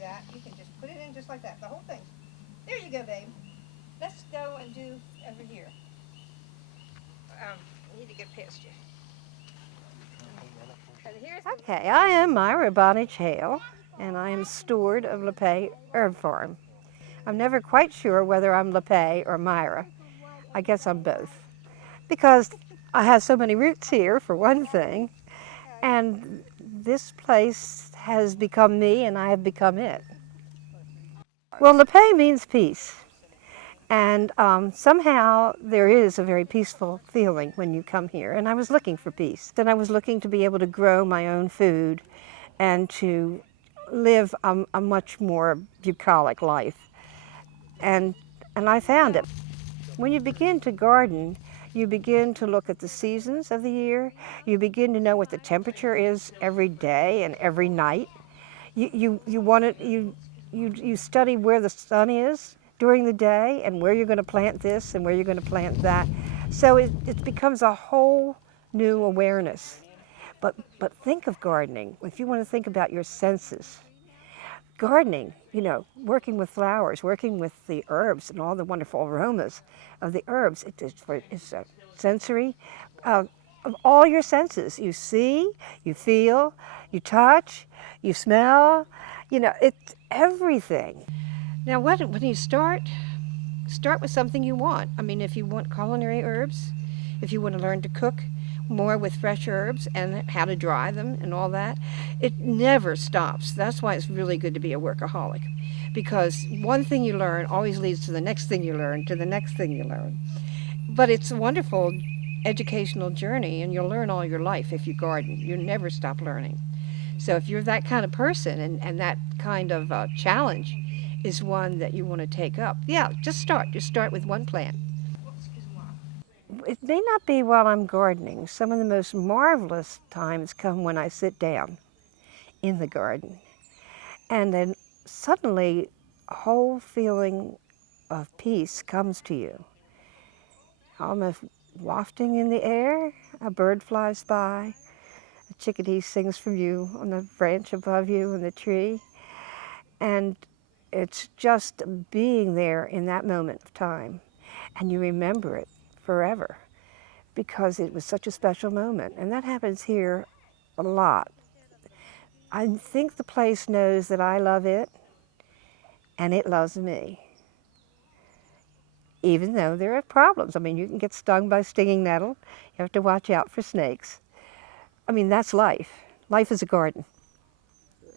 that. You can just put it in just like that, the whole thing. There you go, babe. Let's go and do over here. I need to get past you. Okay, I am Myra Bonage-Hale, and I am steward of the Paix Herb Farm. I'm never quite sure whether I'm Paix or Myra. I guess I'm both, because I have so many roots here, for one thing, and this place has become me and I have become it. Well, Paix means peace. And somehow there is a very peaceful feeling when you come here. And I was looking for peace. And I was looking to be able to grow my own food and to live a much more bucolic life. And I found it. When you begin to garden, you begin to look at the seasons of the year. You begin to know what the temperature is every day and every night. You study where the sun is during the day and where you're going to plant this and where you're going to plant that. So it becomes a whole new awareness. But think of gardening, if you want to think about your senses. Gardening, you know, working with flowers, working with the herbs and all the wonderful aromas of the herbs, it's a sensory of all your senses. You see, you feel, you touch, you smell, you know, it's everything. Now, when you start with something you want. I mean, if you want culinary herbs, if you want to learn to cook more with fresh herbs and how to dry them and all that, it never stops. That's why it's really good to be a workaholic, because one thing you learn always leads to the next thing you learn, to the next thing you learn. But it's a wonderful educational journey, and you'll learn all your life if you garden. You never stop learning. So if you're that kind of person and that kind of challenge is one that you want to take up, yeah, just start. Just start with one plant. It may not be while I'm gardening. Some of the most marvelous times come when I sit down in the garden. And then suddenly a whole feeling of peace comes to you. Almost wafting in the air, a bird flies by, a chickadee sings from you on the branch above you in the tree. And it's just being there in that moment of time. And you remember it forever because it was such a special moment. And that happens here a lot. I think the place knows that I love it and it loves me. Even though there are problems. I mean, you can get stung by stinging nettle. You have to watch out for snakes. I mean, that's life. Life is a garden.